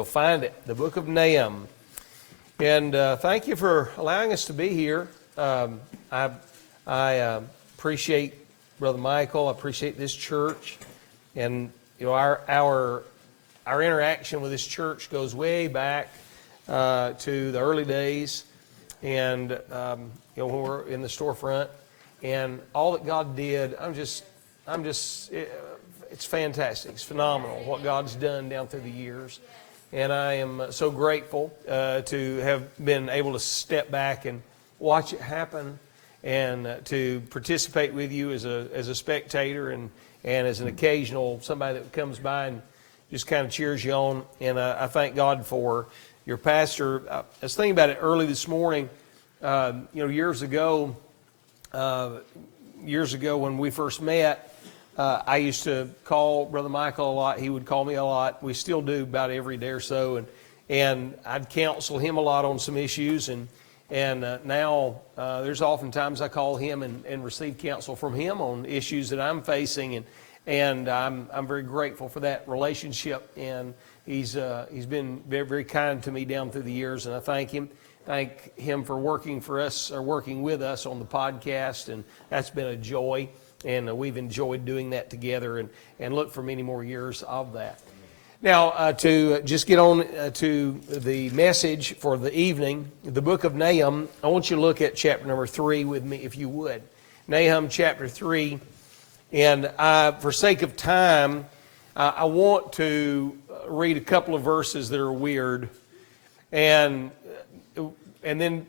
you'll find it, the book of Nahum. And thank you for allowing us to be here. I appreciate Brother Michael. I appreciate this church. And you know, our interaction with this church goes way back to the early days, and you know, when we're in the storefront, and all that God did. It's fantastic. It's phenomenal what God's done down through the years, and I am so grateful to have been able to step back and watch it happen, and to participate with you as a spectator and as an occasional somebody that comes by and just kind of cheers you on. And I thank God for your pastor. I was thinking about it early this morning. You know, years ago when we first met, I used to call Brother Michael a lot. He would call me a lot. We still do about every day or so, and I'd counsel him a lot on some issues. And now there's oftentimes I call him and receive counsel from him on issues that I'm facing, and I'm very grateful for that relationship. And he's been very, very kind to me down through the years, and I thank him. Thank him for working with us on the podcast, and that's been a joy. And we've enjoyed doing that together, and look for many more years of that. Now, to just get on to the message for the evening, the book of Nahum, I want you to look at chapter number 3 with me, if you would. Nahum chapter 3. And for sake of time, I want to read a couple of verses that are weird, and then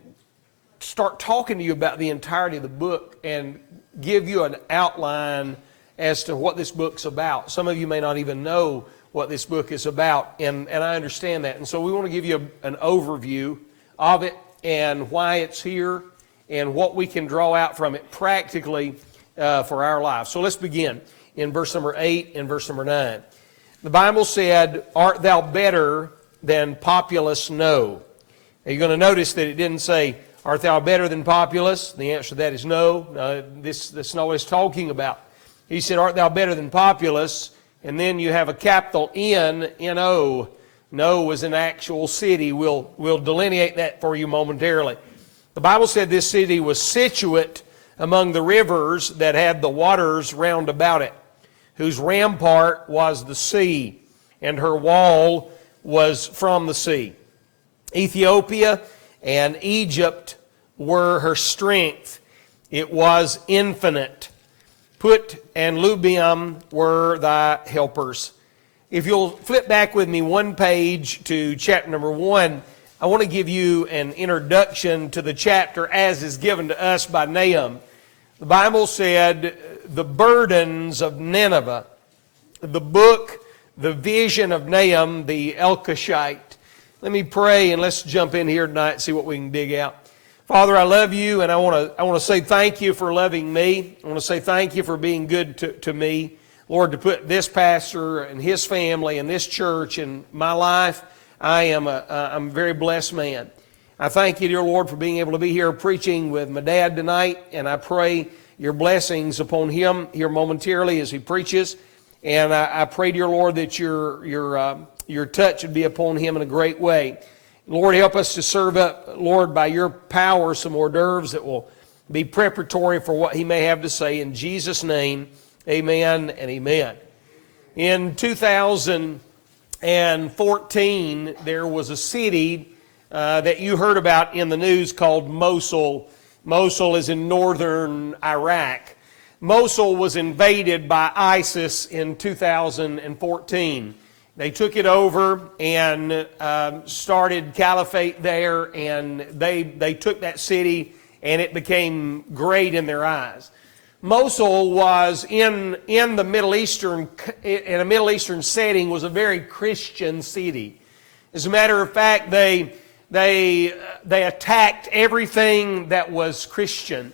start talking to you about the entirety of the book and give you an outline as to what this book's about. Some of you may not even know what this book is about, and I understand that. And so we want to give you an overview of it and why it's here and what we can draw out from it practically for our lives. So let's begin in verse number 8 and verse number 9. The Bible said, "Art thou better than Populous? No." Now you're going to notice that it didn't say, "Art thou better than Populous?" The answer to that is no. That's not what it's talking about. He said, "Art thou better than Populous?" And then you have a capital N, N-O. No was an actual city. We'll delineate that for you momentarily. The Bible said this city was situate among the rivers that had the waters round about it, whose rampart was the sea, and her wall was from the sea. Ethiopia and Egypt were her strength. It was infinite. Put and Lubium were thy helpers. If you'll flip back with me one page to chapter number 1, I want to give you an introduction to the chapter as is given to us by Nahum. The Bible said, the burdens of Nineveh, the book, the vision of Nahum, the Elkoshite. Let me pray and let's jump in here tonight and see what we can dig out. Father, I love you, and I want to say thank you for loving me. I want to say thank you for being good to me. Lord, to put this pastor and his family and this church in my life, I'm a very blessed man. I thank you, dear Lord, for being able to be here preaching with my dad tonight, and I pray your blessings upon him here momentarily as he preaches. And I pray, dear Lord, that your touch would be upon him in a great way. Lord, help us to serve up, Lord, by your power, some hors d'oeuvres that will be preparatory for what he may have to say. In Jesus' name, amen and amen. In 2014, there was a city that you heard about in the news called Mosul. Mosul is in northern Iraq. Mosul was invaded by ISIS in 2014. They took it over and started caliphate there, and they took that city, and it became great in their eyes. Mosul was in the Middle Eastern, in a Middle Eastern setting, was a very Christian city. As a matter of fact, they attacked everything that was Christian.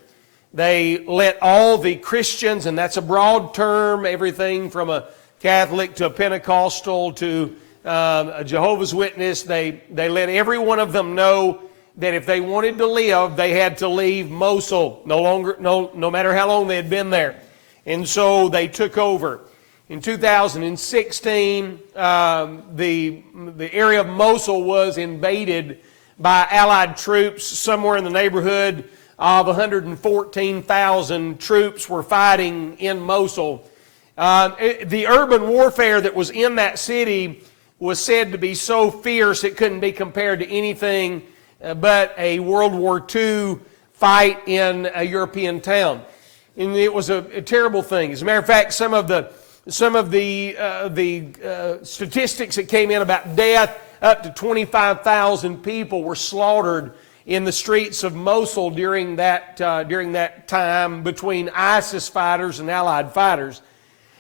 They let all the Christians, and that's a broad term, everything from a Catholic to a Pentecostal to a Jehovah's Witness, they let every one of them know that if they wanted to live, they had to leave Mosul, no matter how long they had been there. And so they took over. In 2016, the area of Mosul was invaded by Allied troops. Somewhere in the neighborhood of 114,000 troops were fighting in Mosul. The urban warfare that was in that city was said to be so fierce it couldn't be compared to anything but a World War II fight in a European town. And it was a terrible thing. As a matter of fact, some of the statistics that came in about death, up to 25,000 people were slaughtered in the streets of Mosul during that time between ISIS fighters and Allied fighters.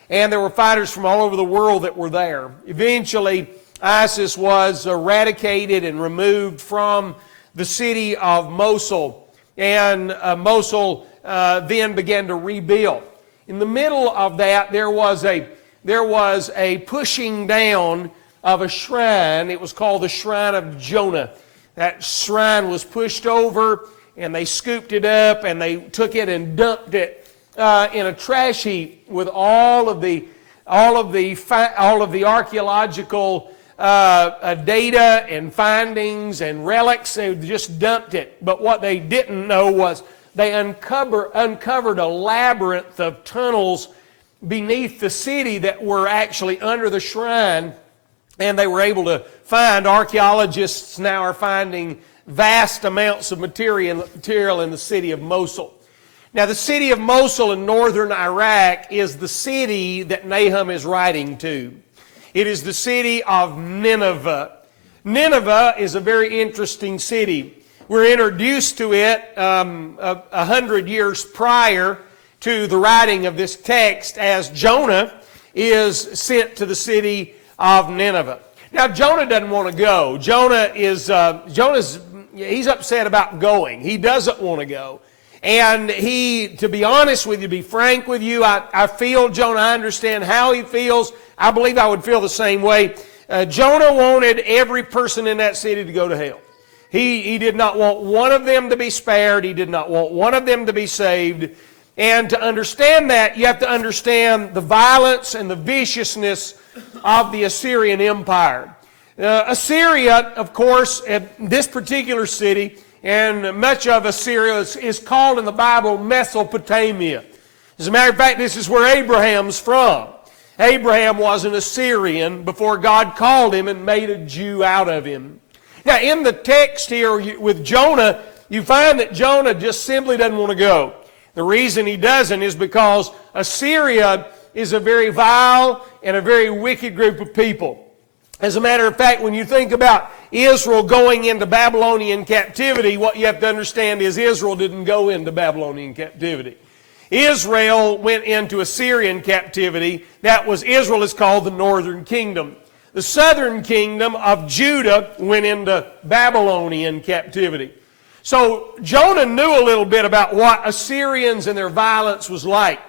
And there were fighters from all over the world that were there. Eventually, ISIS was eradicated and removed from the city of Mosul. And Mosul then began to rebuild. In the middle of that, there was a pushing down of a shrine. It was called the Shrine of Jonah. That shrine was pushed over, and they scooped it up, and they took it and dumped it in a trash heap with all of the archaeological data and findings and relics. They just dumped it. But what they didn't know was they uncovered a labyrinth of tunnels beneath the city that were actually under the shrine, and they were able to find, archaeologists now are finding vast amounts of material in the city of Mosul. Now, the city of Mosul in northern Iraq is the city that Nahum is writing to. It is the city of Nineveh. Nineveh is a very interesting city. We're introduced to it 100 years prior to the writing of this text as Jonah is sent to the city of Nineveh. Now, Jonah doesn't want to go. He's upset about going. He doesn't want to go. And to be honest with you, to be frank with you, I feel Jonah. I understand how he feels. I believe I would feel the same way. Jonah wanted every person in that city to go to hell. He did not want one of them to be spared. He did not want one of them to be saved. And to understand that, you have to understand the violence and the viciousness of the Assyrian Empire. Assyria, of course, this particular city, and much of Assyria is called in the Bible Mesopotamia. As a matter of fact, this is where Abraham's from. Abraham was an Assyrian before God called him and made a Jew out of him. Now, in the text here with Jonah, you find that Jonah just simply doesn't want to go. The reason he doesn't is because Assyria is a very vile and a very wicked group of people. As a matter of fact, when you think about Israel going into Babylonian captivity, what you have to understand is Israel didn't go into Babylonian captivity. Israel went into Assyrian captivity. Israel is called the northern kingdom. The southern kingdom of Judah went into Babylonian captivity. So Jonah knew a little bit about what Assyrians and their violence was like.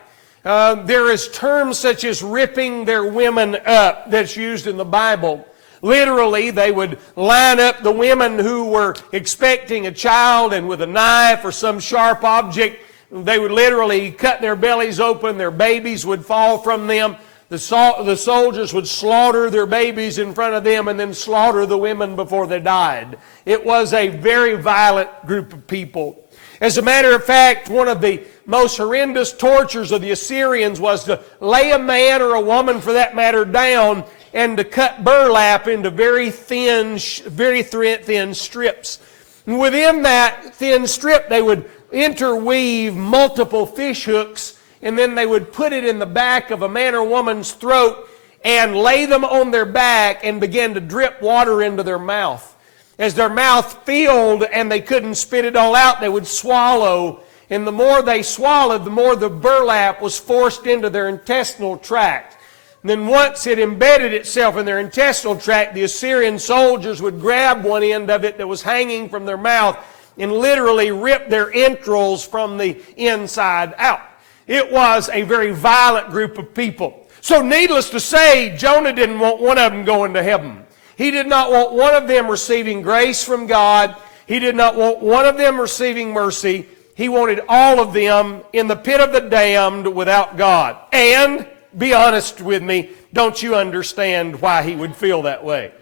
There is terms such as ripping their women up that's used in the Bible. Literally, they would line up the women who were expecting a child, and with a knife or some sharp object, they would literally cut their bellies open. Their babies would fall from them. The soldiers would slaughter their babies in front of them and then slaughter the women before they died. It was a very violent group of people. As a matter of fact, one of the most horrendous tortures of the Assyrians was to lay a man or a woman, for that matter, down and to cut burlap into very thin strips. And within that thin strip, they would interweave multiple fish hooks, and then they would put it in the back of a man or woman's throat and lay them on their back and begin to drip water into their mouth. As their mouth filled and they couldn't spit it all out, they would swallow. And the more they swallowed, the more the burlap was forced into their intestinal tract. And then once it embedded itself in their intestinal tract, the Assyrian soldiers would grab one end of it that was hanging from their mouth and literally rip their entrails from the inside out. It was a very violent group of people. So needless to say, Jonah didn't want one of them going to heaven. He did not want one of them receiving grace from God. He did not want one of them receiving mercy. He wanted all of them in the pit of the damned without God. And be honest with me, don't you understand why he would feel that way?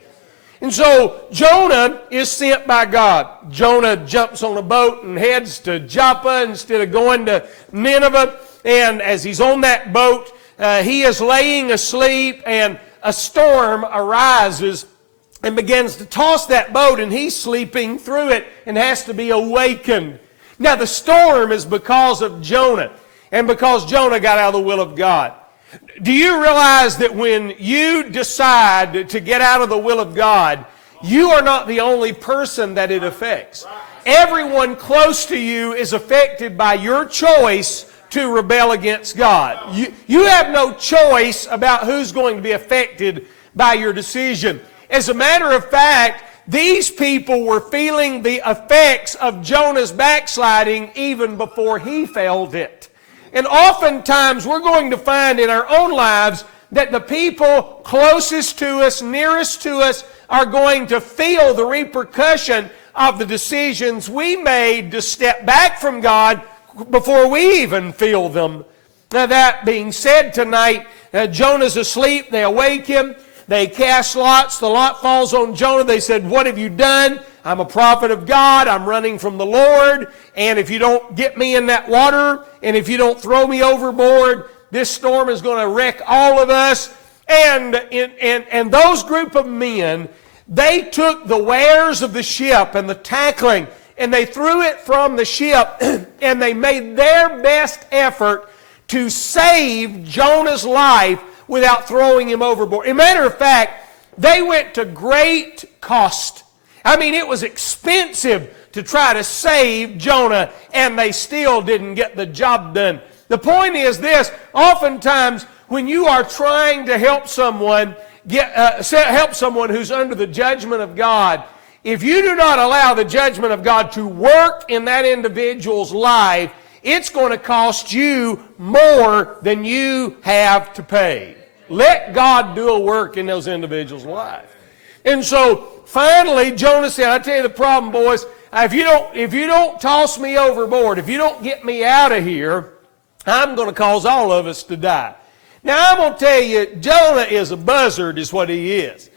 And so Jonah is sent by God. Jonah jumps on a boat and heads to Joppa instead of going to Nineveh. And as he's on that boat, he is laying asleep, and a storm arises and begins to toss that boat, and he's sleeping through it and has to be awakened. Now the storm is because of Jonah, and because Jonah got out of the will of God. Do you realize that when you decide to get out of the will of God, you are not the only person that it affects? Everyone close to you is affected by your choice to rebel against God. You have no choice about who's going to be affected by your decision. As a matter of fact, these people were feeling the effects of Jonah's backsliding even before he felt it. And oftentimes we're going to find in our own lives that the people closest to us, nearest to us, are going to feel the repercussion of the decisions we made to step back from God before we even feel them. Now that being said, tonight, Jonah's asleep. They awake him. They cast lots. The lot falls on Jonah. They said, "What have you done? I'm a prophet of God. I'm running from the Lord. And if you don't get me in that water, and if you don't throw me overboard, this storm is going to wreck all of us." And those group of men, they took the wares of the ship and the tackling, and they threw it from the ship, and they made their best effort to save Jonah's life without throwing him overboard. As a matter of fact, they went to great cost. I mean, it was expensive to try to save Jonah, and they still didn't get the job done. The point is this: oftentimes when you are trying to help someone help someone who's under the judgment of God, if you do not allow the judgment of God to work in that individual's life, it's going to cost you more than you have to pay. Let God do a work in those individuals' life. And so finally Jonah said, "I tell you the problem, boys. If you don't toss me overboard, if you don't get me out of here, I'm going to cause all of us to die." Now I'm going to tell you, Jonah is a buzzard is what he is.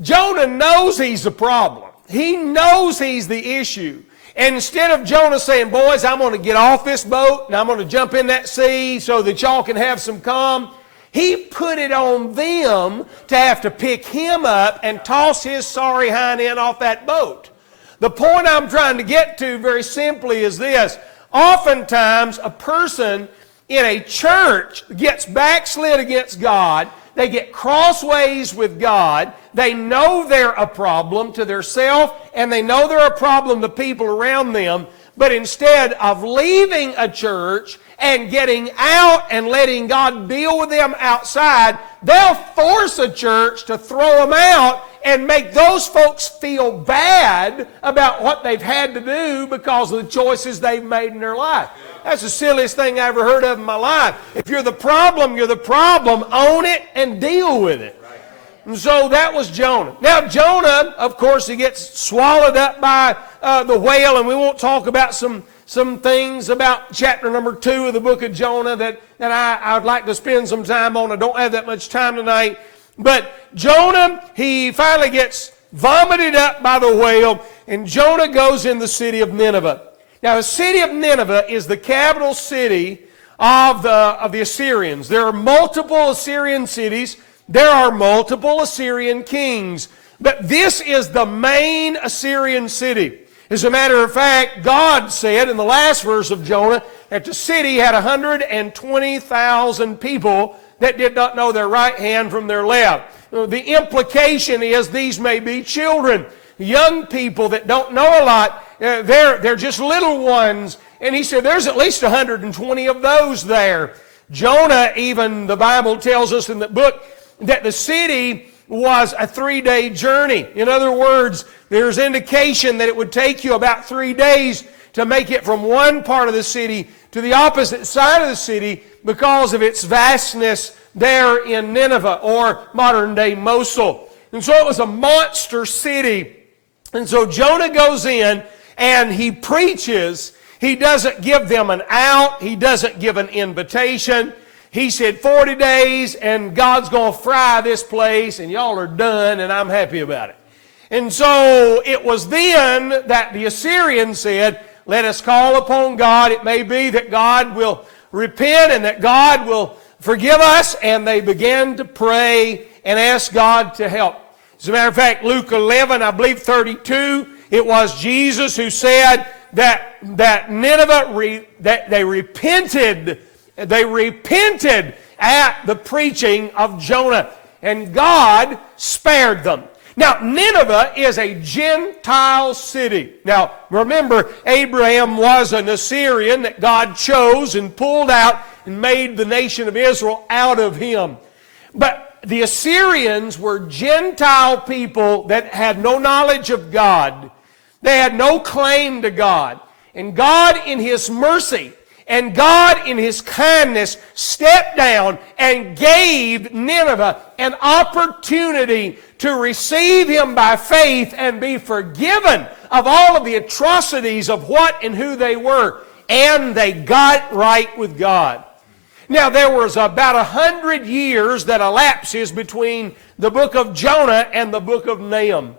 Jonah knows he's the problem. He knows he's the issue. And instead of Jonah saying, "Boys, I'm going to get off this boat and I'm going to jump in that sea so that y'all can have some calm," he put it on them to have to pick him up and toss his sorry hind end off that boat. The point I'm trying to get to very simply is this: oftentimes a person in a church gets backslid against God, they get crossways with God, they know they're a problem to themselves, and they know they're a problem to people around them, but instead of leaving a church and getting out and letting God deal with them outside, they'll force a church to throw them out and make those folks feel bad about what they've had to do because of the choices they've made in their life. That's the silliest thing I ever heard of in my life. If you're the problem, you're the problem. Own it and deal with it. And so that was Jonah. Now Jonah, of course, he gets swallowed up by the whale, and we won't talk about some things about chapter number 2 of the book of Jonah that I would like to spend some time on. I don't have that much time tonight. But Jonah, he finally gets vomited up by the whale, and Jonah goes in the city of Nineveh. Now, the city of Nineveh is the capital city of the Assyrians. There are multiple Assyrian cities. There are multiple Assyrian kings. But this is the main Assyrian city. As a matter of fact, God said in the last verse of Jonah that the city had 120,000 people that did not know their right hand from their left. The implication is these may be children, young people that don't know a lot. They're just little ones. And he said there's at least 120 of those there. Jonah, even the Bible tells us in the book that the city was a 3-day journey. In other words, there's indication that it would take you about 3 days to make it from one part of the city to the opposite side of the city because of its vastness there in Nineveh, or modern-day Mosul. And so it was a monster city. And so Jonah goes in and he preaches. He doesn't give them an out. He doesn't give an invitation. He said 40 days and God's going to fry this place and y'all are done and I'm happy about it. And so it was then that the Assyrians said, let us call upon God. It may be that God will repent and that God will forgive us. And they began to pray and ask God to help. As a matter of fact, Luke 11, I believe 32, it was Jesus who said that Nineveh, that they repented at the preaching of Jonah, and God spared them. Now, Nineveh is a Gentile city. Now, remember, Abraham was an Assyrian that God chose and pulled out and made the nation of Israel out of him. But the Assyrians were Gentile people that had no knowledge of God. They had no claim to God. And God in His mercy and God in His kindness stepped down and gave Nineveh an opportunity to receive Him by faith and be forgiven of all of the atrocities of what and who they were. And they got right with God. Now, there was about 100 years that elapses between the book of Jonah and the book of Nahum.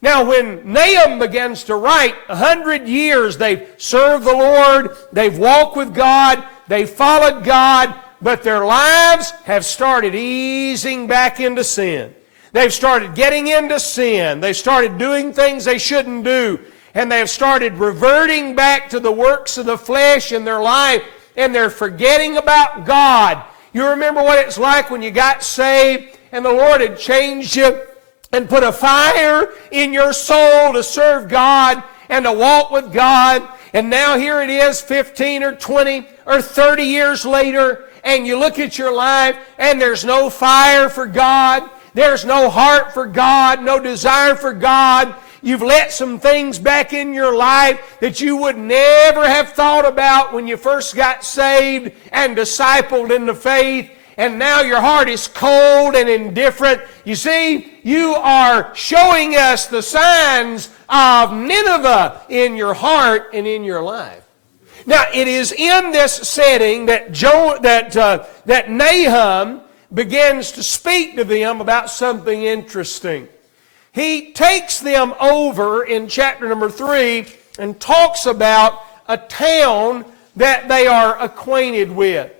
Now, when Nahum begins to write, 100 years they've served the Lord, they've walked with God, they've followed God, but their lives have started easing back into sin. They've started getting into sin. They've started doing things they shouldn't do. And they've started reverting back to the works of the flesh in their life. And they're forgetting about God. You remember what it's like when you got saved and the Lord had changed you and put a fire in your soul to serve God and to walk with God. And now here it is 15 or 20 or 30 years later, and you look at your life and there's no fire for God. There's no heart for God, no desire for God. You've let some things back in your life that you would never have thought about when you first got saved and discipled in the faith. And now your heart is cold and indifferent. You see, you are showing us the signs of Nineveh in your heart and in your life. Now, it is in this setting that Nahum begins to speak to them about something interesting. He takes them over in chapter number 3 and talks about a town that they are acquainted with.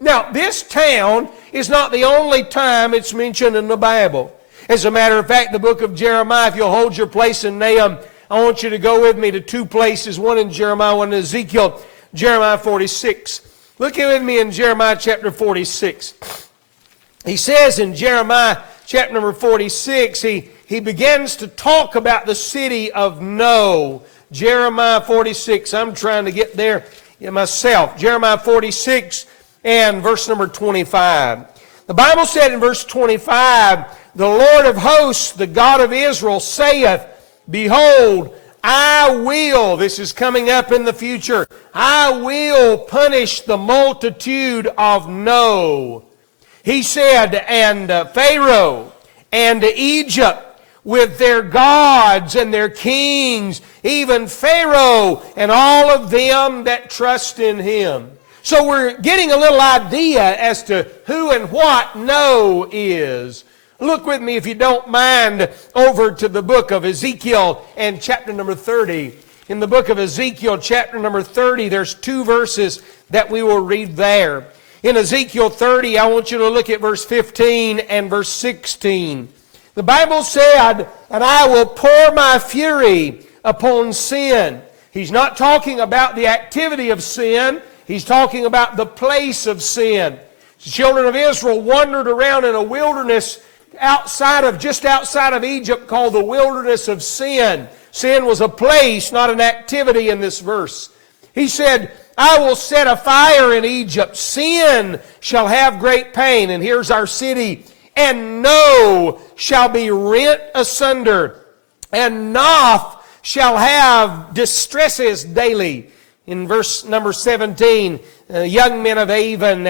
Now, this town is not the only time it's mentioned in the Bible. As a matter of fact, the book of Jeremiah, if you'll hold your place in Nahum, I want you to go with me to two places, one in Jeremiah, one in Ezekiel, Jeremiah 46. Look with me in Jeremiah chapter 46. He says in Jeremiah chapter number 46, he begins to talk about the city of No. Jeremiah 46. I'm trying to get there myself. Jeremiah 46 and verse number 25. The Bible said in verse 25, the Lord of hosts, the God of Israel, saith, behold, I will, this is coming up in the future, I will punish the multitude of No. He said, and Pharaoh and Egypt, with their gods and their kings, even Pharaoh and all of them that trust in him. So we're getting a little idea as to who and what No is. Look with me, if you don't mind, over to the book of Ezekiel and chapter number 30. In the book of Ezekiel, chapter number 30, there's two verses that we will read there. In Ezekiel 30, I want you to look at verse 15 and verse 16. The Bible said, and I will pour my fury upon sin. He's not talking about the activity of sin. He's talking about the place of sin. The children of Israel wandered around in a wilderness just outside of Egypt called the wilderness of sin. Sin was a place, not an activity in this verse. He said, I will set a fire in Egypt. Sin shall have great pain. And here's our city. And No shall be rent asunder. And Noth shall have distresses daily. In verse number 17, young men of Avon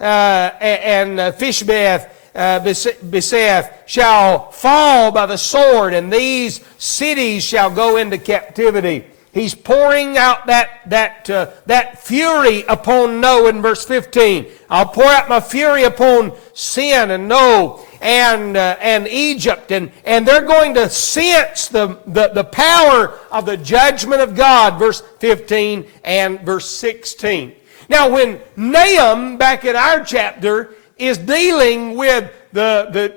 and Fishbeth, Beseth shall fall by the sword, and these cities shall go into captivity. He's pouring out that fury upon No in verse 15. I'll pour out my fury upon sin and No and Egypt. And they're going to sense the power of the judgment of God, verse 15 and verse 16. Now when Nahum, back in our chapter, is dealing with the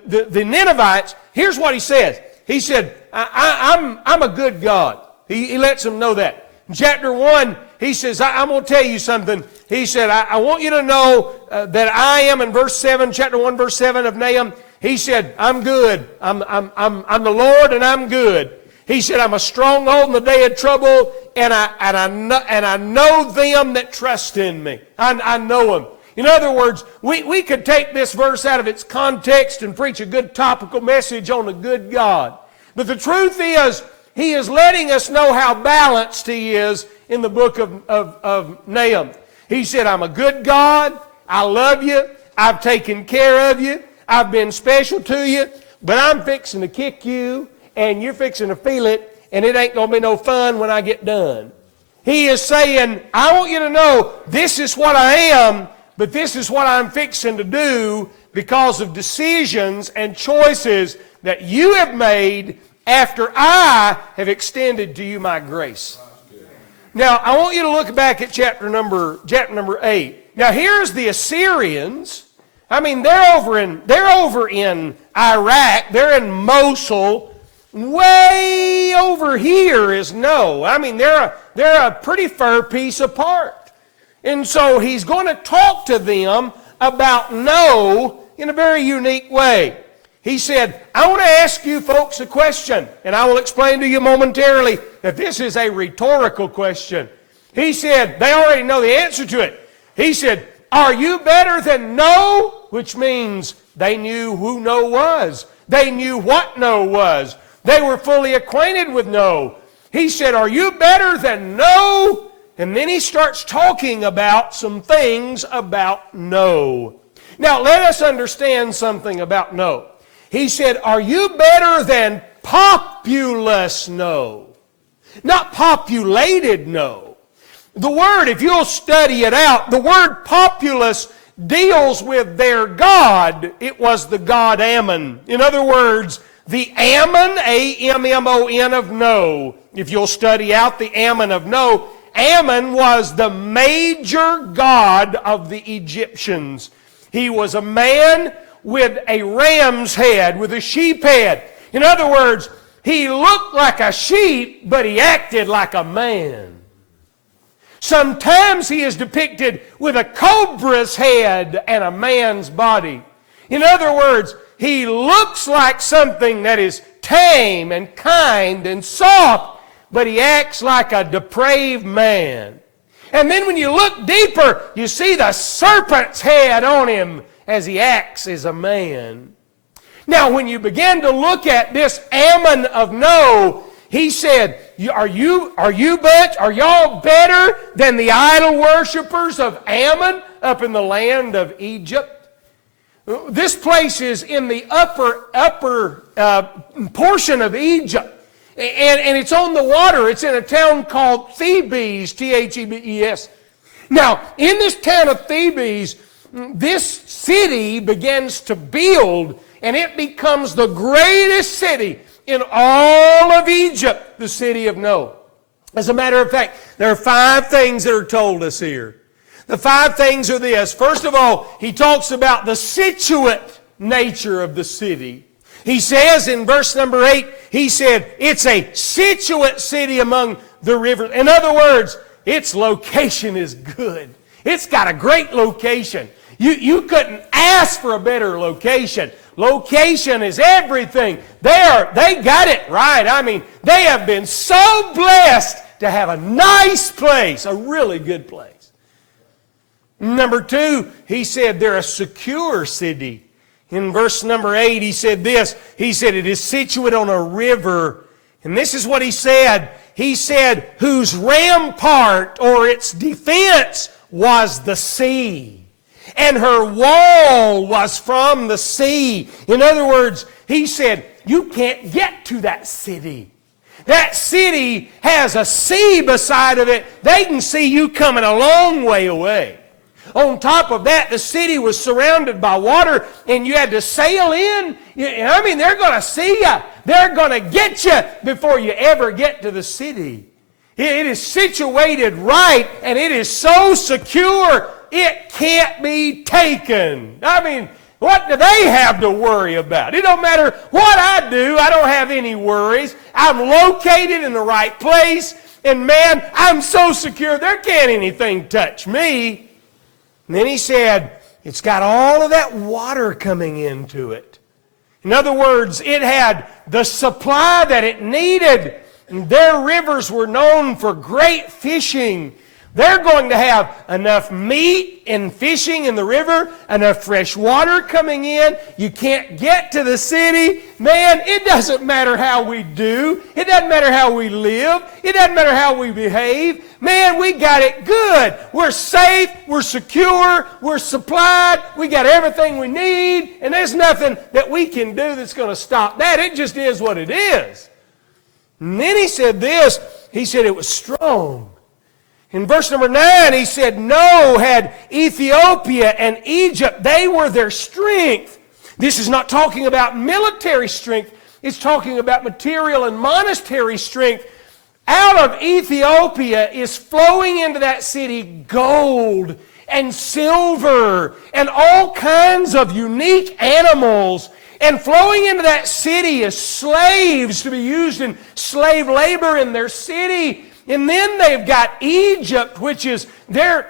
Ninevites, here's what he says. He said, I'm a good God. He lets them know that. In chapter 1, he says, I'm going to tell you something. He said, I want you to know that I am, in verse 7, chapter 1, verse 7 of Nahum, he said, I'm good. I'm the Lord and I'm good. He said, I'm a stronghold in the day of trouble, and I know them that trust in me. I know them. In other words, we could take this verse out of its context and preach a good topical message on a good God. But the truth is, he is letting us know how balanced he is in the book of Nahum. He said, I'm a good God. I love you. I've taken care of you. I've been special to you. But I'm fixing to kick you, and you're fixing to feel it, and it ain't going to be no fun when I get done. He is saying, I want you to know this is what I am, but this is what I'm fixing to do because of decisions and choices that you have made after I have extended to you my grace. Now, I want you to look back at chapter number 8. Now, here's the Assyrians. I mean, they're over in Iraq. They're in Mosul. Way over here is No. I mean, they're a pretty far piece apart. And so he's going to talk to them about No in a very unique way. He said, I want to ask you folks a question, and I will explain to you momentarily that this is a rhetorical question. He said, they already know the answer to it. He said, are you better than No? Which means they knew who No was. They knew what No was. They were fully acquainted with No. He said, are you better than No? And then he starts talking about some things about No. Now, let us understand something about No. He said, are you better than populous No? Not populated No. The word, if you'll study it out, the word populous deals with their god. It was the god Ammon. In other words, the Ammon, A-M-M-O-N of No. If you'll study out the Ammon of No, Ammon was the major god of the Egyptians. He was a man with a ram's head, with a sheep head. In other words, he looked like a sheep, but he acted like a man. Sometimes he is depicted with a cobra's head and a man's body. In other words, he looks like something that is tame and kind and soft, but he acts like a depraved man. And then when you look deeper, you see the serpent's head on him as he acts as a man. Now, when you begin to look at this Ammon of No, he said, are y'all better than the idol worshipers of Ammon up in the land of Egypt? This place is in the upper portion of Egypt. And it's on the water. It's in a town called Thebes, Thebes. Now, in this town of Thebes, this city begins to build, and it becomes the greatest city in all of Egypt, the city of No. As a matter of fact, there are 5 things that are told us here. The 5 things are this. First of all, he talks about the situate nature of the city. He says in verse number 8, he said, it's a situate city among the rivers. In other words, its location is good. It's got a great location. You couldn't ask for a better location. Location is everything. They got it right. I mean, they have been so blessed to have a nice place, a really good place. Number 2, he said they're a secure city. In verse number 8, he said this. He said, it is situate on a river. And this is what he said. He said, whose rampart or its defense was the sea. And her wall was from the sea. In other words, he said, you can't get to that city. that city has a sea beside of it, they can see you coming a long way away. On top of that, the city was surrounded by water, and you had to sail in. I mean, they're going to see you. They're going to get you before you ever get to the city. It is situated right, and it is so secure, it can't be taken. I mean, what do they have to worry about? It don't matter what I do. I don't have any worries. I'm located in the right place, and man, I'm so secure, there can't anything touch me. And then he said, it's got all of that water coming into it. In other words, it had the supply that it needed. And their rivers were known for great fishing. They're going to have enough meat and fishing in the river, enough fresh water coming in. You can't get to the city. Man, it doesn't matter how we do. It doesn't matter how we live. It doesn't matter how we behave. Man, we got it good. We're safe. We're secure. We're supplied. We got everything we need. And there's nothing that we can do that's going to stop that. It just is what it is. And then he said this. He said it was strong. In verse number 9, he said, no, had Ethiopia and Egypt, they were their strength. This is not talking about military strength. It's talking about material and monetary strength. Out of Ethiopia is flowing into that city gold and silver and all kinds of unique animals. And flowing into that city is slaves to be used in slave labor in their city. And then they've got Egypt, which is their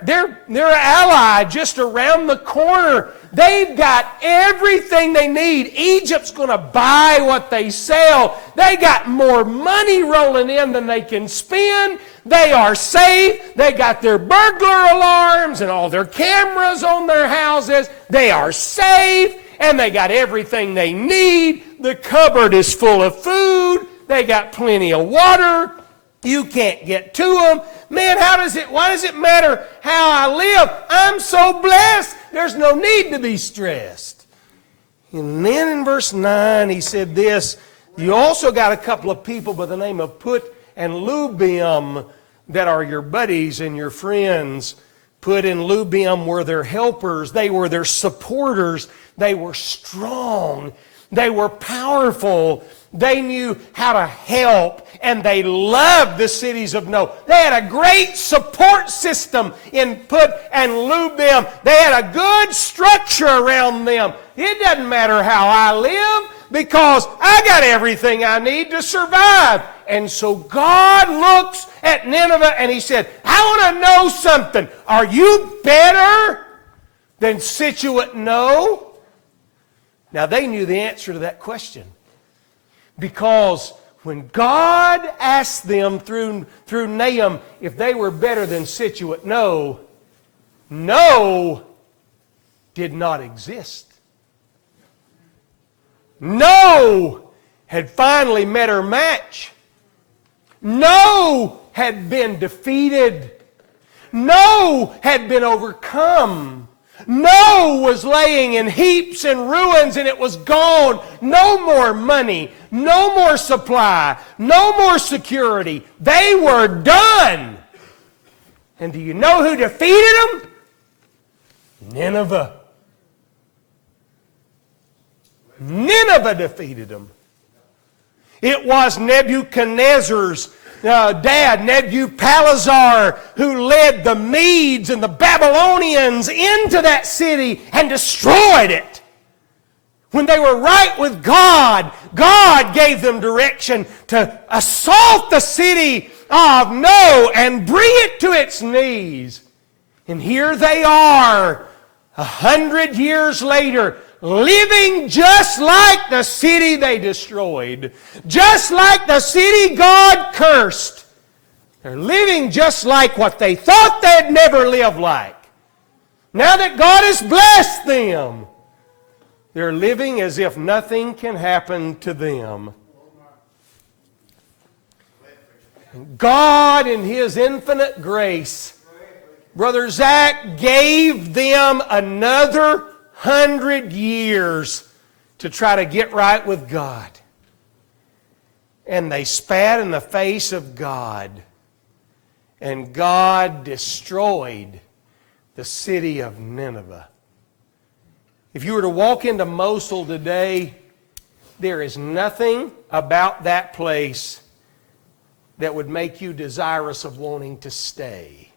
ally just around the corner. They've got everything they need. Egypt's going to buy what they sell. They got more money rolling in than they can spend. They are safe. They got their burglar alarms and all their cameras on their houses. They are safe, and they got everything they need. The cupboard is full of food. They got plenty of water. You can't get to them. Man, why does it matter how I live? I'm so blessed. There's no need to be stressed. And then in verse 9, he said this, you also got a couple of people by the name of Put and Lubium that are your buddies and your friends. Put and Lubium were their helpers. They were their supporters. They were strong. They were powerful. They knew how to help, and they loved the cities of No. They had a great support system in Put and Lubim. They had a good structure around them. It doesn't matter how I live because I got everything I need to survive. And so God looks at Nineveh and he said, I want to know something. Are you better than Situate No? Now they knew the answer to that question. Because when God asked them through Nahum if they were better than Situate No, No did not exist. No had finally met her match. No had been defeated. No had been overcome. No was laying in heaps and ruins and it was gone. No more money, no more supply, no more security. They were done. And do you know who defeated them? Nineveh. Nineveh defeated them. It was Nebuchadnezzar's dad, Nebuchadnezzar, who led the Medes and the Babylonians into that city and destroyed it. When they were right with God, God gave them direction to assault the city of No and bring it to its knees. And here they are, 100 years later, living just like the city they destroyed. Just like the city God cursed. They're living just like what they thought they'd never live like. Now that God has blessed them, they're living as if nothing can happen to them. God in His infinite grace, Brother Zach gave them another 100 years to try to get right with God. and they spat in the face of God. And God destroyed the city of Nineveh. If you were to walk into Mosul today, there is nothing about that place that would make you desirous of wanting to stay.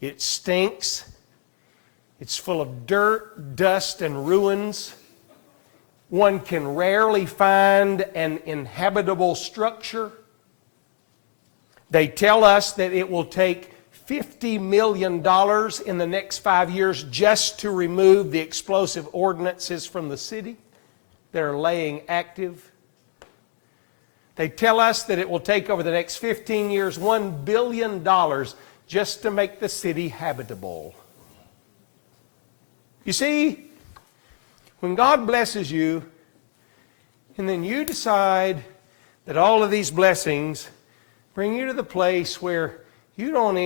It stinks. It's full of dirt, dust, and ruins. One can rarely find an inhabitable structure. They tell us that it will take $50 million in the next 5 years just to remove the explosive ordinances from the city that are laying active. They tell us that it will take over the next 15 years $1 billion just to make the city habitable. You see, when God blesses you, and then you decide that all of these blessings bring you to the place where you don't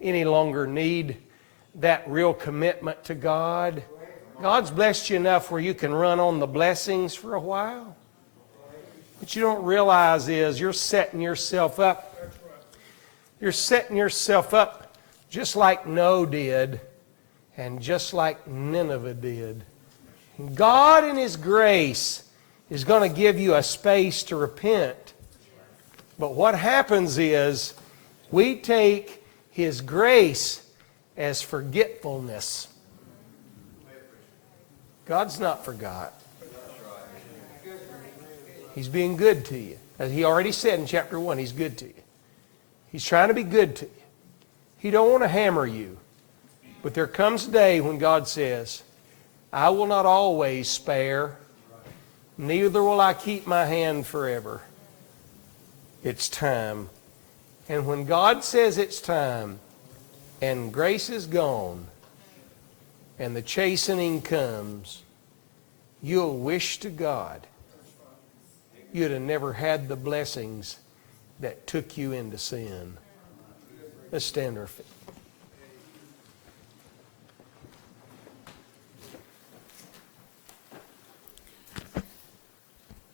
any longer need that real commitment to God. God's blessed you enough where you can run on the blessings for a while. What you don't realize is you're setting yourself up. You're setting yourself up just like Noah did and just like Nineveh did. And God in His grace is going to give you a space to repent. But what happens is we take His grace as forgetfulness. God's not forgot. He's being good to you. As He already said in chapter 1, He's good to you. He's trying to be good to you. He don't want to hammer you. But there comes a day when God says, I will not always spare, neither will I keep my hand forever. It's time. And when God says it's time, and grace is gone, and the chastening comes, you'll wish to God you'd have never had the blessings that took you into sin. Let's stand to our feet.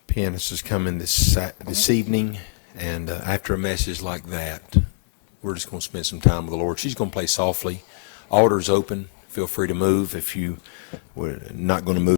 Pianist is coming this evening, and after a message like that, we're just going to spend some time with the Lord. She's going to play softly. Altar's open. Feel free to move if you were not going to move.